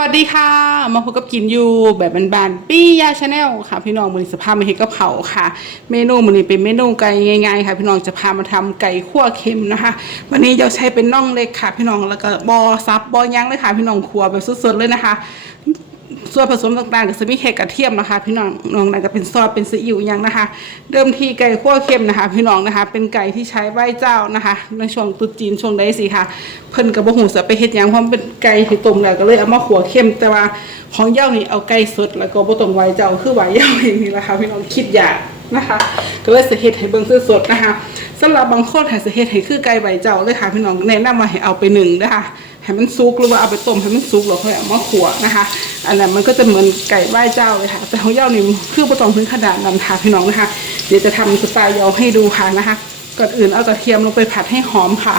วัสดีค่ะ มาพบกับกินอยู่แบบบานๆปี้ยาชาแนลค่ะ พี่น้องมือสภาพมาเห็ดกะเพราค่ะ เมนูมือนี้เป็นเมนูไก่ง่ายๆค่ะ พี่น้องจะพามาทำไก่ขั่วเค็มนะคะ วันนี้เราใช้เป็นน่องเล็กค่ะ พี่น้องแล้วก็บอซับบอยั้งเลยค่ะ พี่น้องขัวแบบสดๆเลยนะคะ ส่วนผสมต่างๆก็จะมีแค่กระเทียมนะคะ พี่น้องน้องนั่นก็เป็นซอสเป็นซีอิ๊วอย่างนะคะ เดิมทีไก่ขั่วเค็มนะคะ พี่น้องนะคะ เป็นไก่ที่ใช้ไหว้เจ้านะคะในช่วงตรุษจีนช่วงใดสิค่ะ เพิ่นกับบ่หูจะไปเฮ็ดยังเพราะเป็นไก่ที่ต้มแล้วก็เลยเอามาขั่วเค็มแต่ว่าของเย้านี่เอาไก่สดแล้วก็บ่ต้องไหว้เจ้าคือไหว้เย้าเองนี่แหละค่ะพี่น้องคิดอยากนะคะ ก็เลยสิเฮ็ดให้เบิ่งสดๆนะคะสำหรับบางคนถ้าสิเฮ็ดให้คือไก่ไหว้เจ้าเลยค่ะพี่น้องแนะนำว่าให้เอาไปหนึ่งนะคะ ให้มันสุกหรือว่าเอาไปต้มให้มันสุกแล้วค่อยเอามาขั่วนะคะ อันนั้นมันก็จะเหมือนไก่ไหว้เจ้าเลยค่ะ แต่ของเย้านี่คือบ่ต้องถึงขนาดนั้นค่ะพี่น้องนะคะ เดี๋ยวจะทำสไตล์เย้าให้ดูค่ะนะคะก่อนอื่นเอากระเทียมลงไปผัดให้หอมค่ะ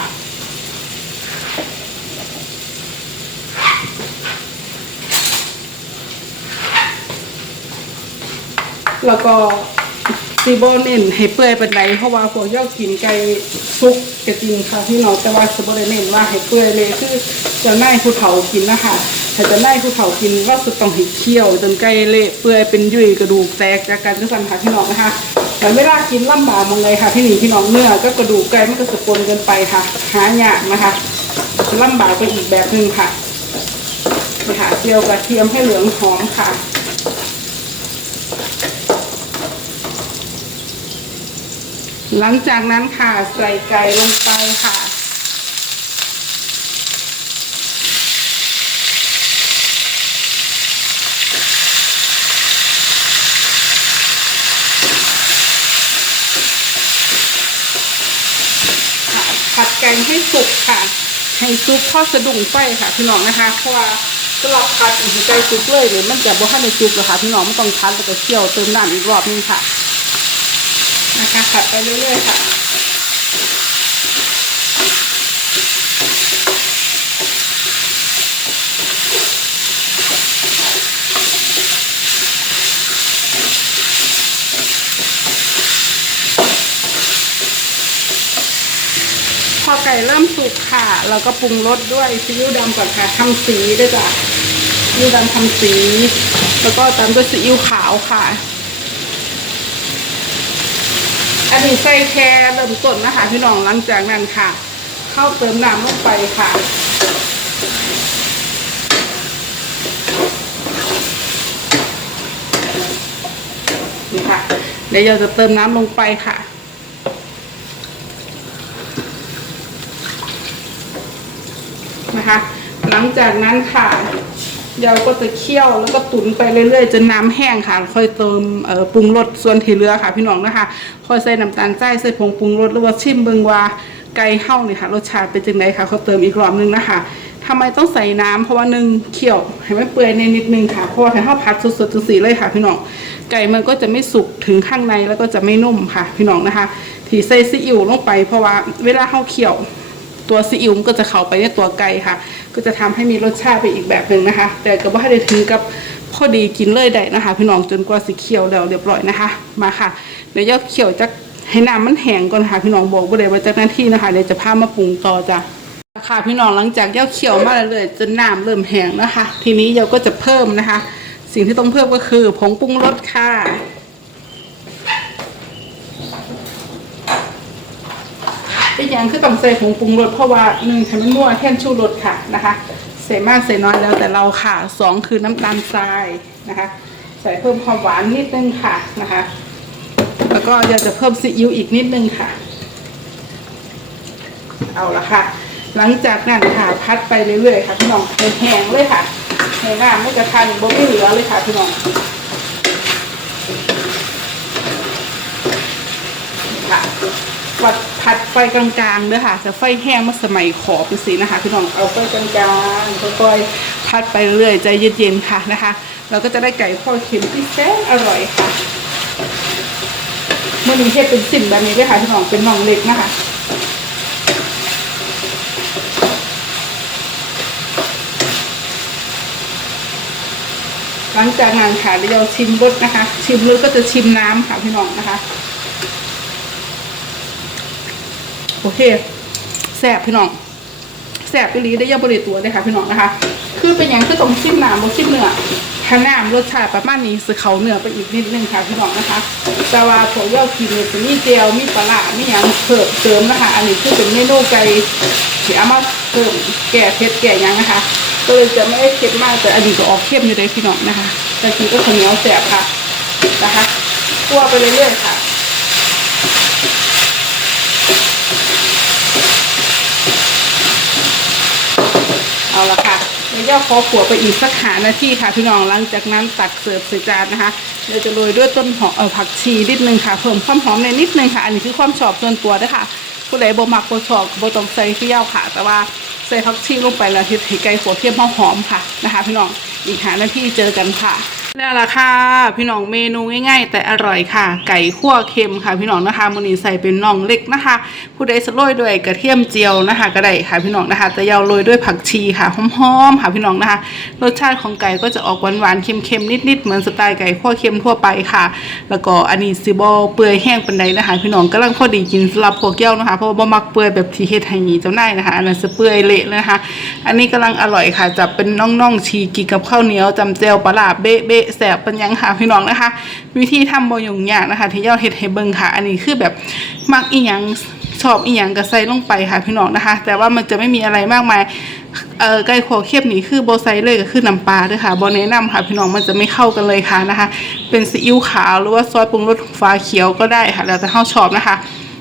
แล้วก็ ซีโบเน้นให้เปื่อยเป็นไรเพราะว่าพวกย้ากินไก่สุกกระจิงค่ะพี่น้องแต่ว่าซีโบเน้นว่าให้เปื่อยเลยคือจะไล่ผู้เฒ่ากินนะคะถ้าจะไล่ผู้เฒ่ากินว่าสุดต้องให้เคี่ยวจนไก่เละเปื่อยเป็นยุ่ยกระดูกแตกจากกันก็สั่นค่ะพี่น้องนะคะแต่เวลากินลำบากมังไงค่ะพี่หนีพี่น้องเนื้อก็กระดูกไก่มันก็สะปนกันไปค่ะ หายากนะคะลำบากไปอีกแบบหนึ่งค่ะนี่ค่ะเจียวกระเทียมให้เหลืองหอมค่ะ หลังจากนั้นค่ะใส่ไก่ลงไปค่ะ ผัดไก่ให้สุกค่ะ ให้ซุปพอสะดุ้งไฟค่ะพี่น้องนะคะ เพราะว่าสลับผัดอีกไก่สุกเลยเดี๋ยวมันจะบ่ทันได้สุกหรอกค่ะพี่น้องไม่ต้องพัดแล้วก็เคี่ยวเติมน้ำอีกรอบนึงค่ะ นะคะผัดไปเรื่อยๆค่ะพอไก่เริ่มสุกค่ะ เราก็ปรุงรสด้วยซีอิ๊วดำก่อนค่ะทำสีด้วยจ้ะซีอิ๊วดำทำสี แล้วก็ตามด้วยซีอิ๊วขาวค่ะ อันนี้ใส่แค่เริ่มต้นนะคะพี่น้องหลังจากนั้นค่ะ เข้าเติมน้ำลงไปค่ะนี่ค่ะเดี๋ยวเราจะเติมน้ำลงไปค่ะ นะคะ หลังจากนั้นค่ะ เราก็จะเคี่ยวแล้วก็ตุ๋นไปเรื่อยๆจนน้ำแห้งค่ะ ค่อยเติมปรุงรสส่วนที่เหลือค่ะ พี่น้องนะคะค่อยใส่น้ำตาลทรายใส่ผงปรุงรสหรือว่าชิมเบิงว่าไก่เห่าเนี่ยค่ะรสชาติเป็นจังไงค่ะเขาเติมอีกรอบนึงนะคะทำไมต้องใส่น้ำเพราะว่าหนึ่งเคี่ยวให้มันเปื่อยในนิดนึงค่ะเพราะว่าถ้าเราผัดสดๆจังสีเลยค่ะ พี่น้องไก่มันก็จะไม่สุกถึงข้างในแล้วก็จะไม่นุ่มค่ะ พี่น้องนะคะที่ใส่ซีอิ๊วลงไป เพราะว่าเวลาเราเคี่ยว ตัวซีอิ๊วก็จะเข้าไปในตัวไก่ค่ะ ก็จะทำให้มีรสชาติไปอีกแบบหนึ่งนะคะ แต่ก็ไม่ได้ถึงกับพอดีกินเลยได้นะคะ พี่น้องจนกว่าสีเขียวแล้วเรียบร้อยนะคะ มาค่ะ เดี๋ยวจะเขียวจะให้น้ำมันแห้งก่อนค่ะ พี่น้องบอกบ่ได้ว่าจากหน้าที่นะคะเดี๋ยวจะพามาปรุงต่อจ้ะค่ะพี่น้องหลังจากเย่าเขียวมาเรื่อยๆจนน้ำเริ่มแห้งนะคะ ทีนี้เราก็จะเพิ่มนะคะ สิ่งที่ต้องเพิ่มก็คือผงปรุงรสค่ะ เป็นอย่างคือต้องใส่ผงปรุงรสเพราะว่าหนึ่งให้มันนัวแท่นชูรสค่ะนะคะใส่มากใส่น้อยแล้วแต่เราค่ะสองคือน้ำตาลทรายนะคะ ใส่เพิ่มความหวานนิดนึงค่ะนะคะ แล้วก็อยากจะเพิ่มซีอิ๊วอีกนิดนึงค่ะ เอาละค่ะ หลังจากนั้นค่ะพัดไปเรื่อยๆค่ะพี่น้องแห้งเลยค่ะให้น้ำไม่กระทันบ่ไม่เหลือเลยค่ะพี่น้องค่ะ วัดพัดไฟกลางๆเด้อค่ะจะไฟแห้งมาสมัยขอบเป็นสีนะคะพี่น้องเอาไฟกลางๆค่อยๆพัดไปเรื่อยใจเย็นๆค่ะนะคะ เราก็จะได้ไก่ทอดเค็มที่แซ่อร่อยค่ะเมื่อนี้เทศเป็นสิ่งแบบนี้ด้วยค่ะพี่น้องเป็นน่องเล็กนะคะหลังจากงานค่ะเดี๋ยวชิมรสนะคะ ชิมรสก็จะชิมน้ำค่ะพี่น้องนะคะ โอ เคแซ่บพี่น้องแสบไปรีได้อยาบริตัวเลยค่ะพี่น้องนะคะ คือเป็นอย่างคือตรงชิมน้ำบนชิมเนื้อถ้าน้ำรสชาติประมาณนี้สือเขาเนื้อไปอีกนิดนึงค่ะพี่น้องนะคะ แต่ว่าพวกเย่ากินจะมีเจลมีปลาร้ามีหยังเพิ่มเติมนะคะ อันนี้คือเป็นเมนูไก่ที่เอามาเพิ่มแก่เผ็ดแก่หยังนะคะ ก็เลยจะไม่ได้เผ็ดมากแต่อันนี้ก็ออกเข้มอยู่เลยพี่น้องนะคะแต่กินก็ข้าวเหนียวแสบค่ะนะคะคั่วไปเรื่อยๆค่ะ เอาละค่ะเดี๋ยวย่า ขอขัวไปอีกสักหานาทีค่ะพี่น้องหลังจากนั้นตักเสิร์ฟใส่จานนะคะเราจะโรยด้วยต้นหอมเออผักชีนิดนึงค่ะเพิ่มความหอมในนิดนึงค่ะ อันนี้คือความชอบส่วนตัวด้วยค่ะผู้ใดบ่มักบ่ชอบบ่ต้องใส่เปรี้ยวค่ะ แต่ว่าใส่ผักชีลงไปแล้วเห็ดไก่ขัวเทียมหอมค่ะนะคะ พี่น้องอีกหานาทีเจอกันค่ะ แล้วล่ะค่ะ พี่น้องเมนูง่ายๆ แต่อร่อยค่ะ ไก่ขั่วเค็มค่ะ พี่น้องนะคะมื้อนี้ใส่เป็นน่องเล็กนะคะ ผู้ใดสโรยด้วยกระเทียมเจียวนะคะ ก็ได้ค่ะพี่น้องนะคะแต่ยาวโรยด้วยผักชีค่ะหอมๆค่ะพี่น้องนะคะ รสชาติของไก่ก็จะออกหวานๆเค็มๆนิดๆเหมือนสไตล์ไก่ขั่วเค็มทั่วไปค่ะ แล้วก็อันนี้สิบ่เปื่อยแห้งปานใดนะคะ พี่น้องกำลังพอดีกินสำหรับพวกเย้านะคะเพราะว่าบ่มักเปื่อยแบบที่เฮ็ดให้หนีเจ้านายนะคะอันนั้นจะเปื่อยเละเลยนะคะ อันนี้กำลังอร่อยค่ะจะเป็นน่องๆชีกินกับข้าวเหนียวจำเจวปลาร้าเบ๊ะเบ๊ะแสบเป็นยังค่ะพี่น้องนะคะ วิธีทำบ่ยุ่งยากนะคะ ที่ย้าเฮ็ดให้เบิงค่ะ อันนี้คือแบบมักอีหยังชอบอีหยังก็ใส่ลงไปค่ะพี่น้องนะคะ แต่ว่ามันจะไม่มีอะไรมากมายเอ่อไก่ขัวเค็มนี่คือโบไซเลยก็คือน้ำปลาด้วยค่ะโบแนะนำค่ะพี่น้องมันจะไม่เข้ากันเลยค่ะนะคะ เป็นซีอิ๊วขาวหรือว่าซอสปรุงรสฟ้าเขียวก็ได้ค่ะ แล้วแต่เฮาชอบนะคะ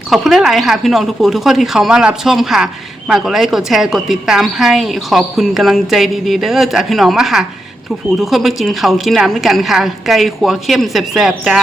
ขอบคุณหลายๆค่ะ พี่น้องทุกผู้ทุกคนที่เขามารับชมค่ะ มากดไลค์กดแชร์กดติดตามให้ขอบคุณกำลังใจดีๆ เด้อจากพี่น้องมาค่ะ ทุกผู้ทุกคนไปกินเขาวกินน้ำด้วยกันค่ะ ไก่ขัวเข้มแสบๆจ้า